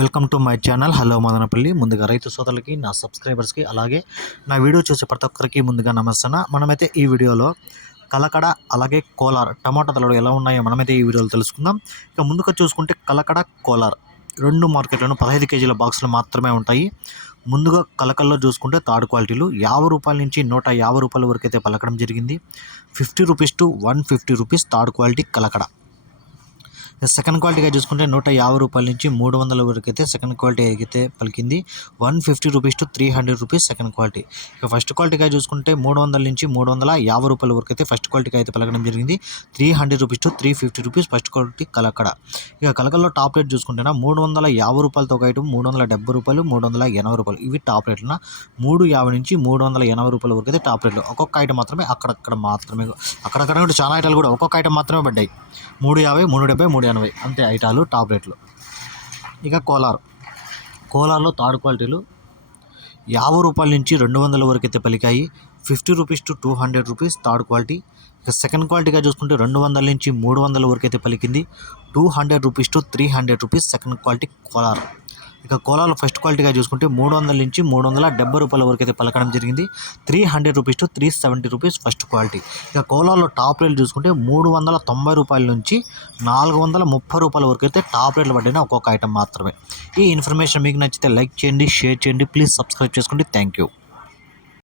Welcome to my channel. Hello Madanapalle. ముందుగా రైతు సోదరులకి నా సబ్స్క్రైబర్స్కి అలాగే నా వీడియో చూసే ప్రతి ఒక్కరికి ముందుగా నమస్తే మనమైతే ఈ వీడియోలో కలకడ అలాగే కోలార్ టమాటా ధరలు ఎలా ఉన్నాయో మనమైతే ఈ వీడియోలో తెలుసుకుందాం. ఇక ముందుగా చూసుకుంటే కలకడ కోలార్ రెండు మార్కెట్లను పదహైదు కేజీల బాక్సులు మాత్రమే ఉంటాయి. ముందుగా కలకల్లో చూసుకుంటే థర్డ్ క్వాలిటీలు. యాభై రూపాయల నుంచి నూట యాభై రూపాయల వరకు అయితే పలకడం జరిగింది. Fifty rupees to one fifty rupees third quality Kalakada. Second క్వాలిటీగా చూసుకుంటే నూట యాభై రూపాయల నుంచి మూడు వందల వరకు అయితే సెకండ్ క్వాలిటీ అయితే పలికింది. One fifty rupees to three hundred rupees second quality. ఇక ఫస్ట్ క్వాలిటీగా చూసుకుంటే మూడు వందల నుంచి మూడు వందల యాభై రూపాయల వరకు అయితే ఫస్ట్ క్వాలిటీకి అయితే పలకడం జరిగింది. Three hundred rupees to three fifty rupees first quality Kalakada. ఇక కలకల్లో టాప్ రేట్ చూసుకుంటేనా మూడు వందల యాభై రూపాయలతో ఒక ఐటమ్ మూడు వందల డెబ్బై రూపాయలు మూడు వందల ఎనభై రూపాయలు. ఇవి టాప్ రేట్లన? మూడు యాభై నుంచి మూడు వందల ఎనభై రూపాయల వరకు అయితే టాప్ రేట్లు. ఒక్కొక్క ఐటమ్ మాత్రమే అక్కడక్కడ మాత్రమే. అక్కడక్కడ కూడా చాలా ఐటాలు కూడా ఒక్కొక్క ఐటమ్ మాత్రమే పడ్డాయి. మూడు యాభై మూడు డెబ్బై మూడు ఎనభై అంతే ఐటాలు టాప్ రేట్లు. ఇక కోలార్. కోలార్లో థర్డ్ క్వాలిటీలు. యాభై రూపాయల నుంచి రెండు వందల వరకు అయితే పలికాయి. Fifty rupees to two hundred rupees third quality. ఇక సెకండ్ క్వాలిటీగా చూసుకుంటే రెండు వందల నుంచి మూడు వందల వరకు అయితే పలికింది. Two hundred rupees to three hundred rupees second quality Kolar. ఇక కోలాలు ఫస్ట్ క్వాలిటీగా చూసుకుంటే మూడు వందల నుంచి మూడు వందల డెబ్బై రూపాయల వరకు అయితే పలకడం జరిగింది. Three hundred rupees to three seventy rupees first quality. ఇక కోలాలో టాప్ రేట్లు చూసుకుంటే మూడు వందల తొంభై రూపాయల నుంచి నాలుగు వందల ముప్పై రూపాయల వరకు అయితే టాప్ రేట్లు పడిన ఒక్కొక్క ఐటమ్ మాత్రమే. ఈ ఇన్ఫర్మేషన్ మీకు నచ్చితే లైక్ చేయండి షేర్ చేయండి ప్లీజ్ సబ్స్క్రైబ్ చేసుకోండి. Thank you.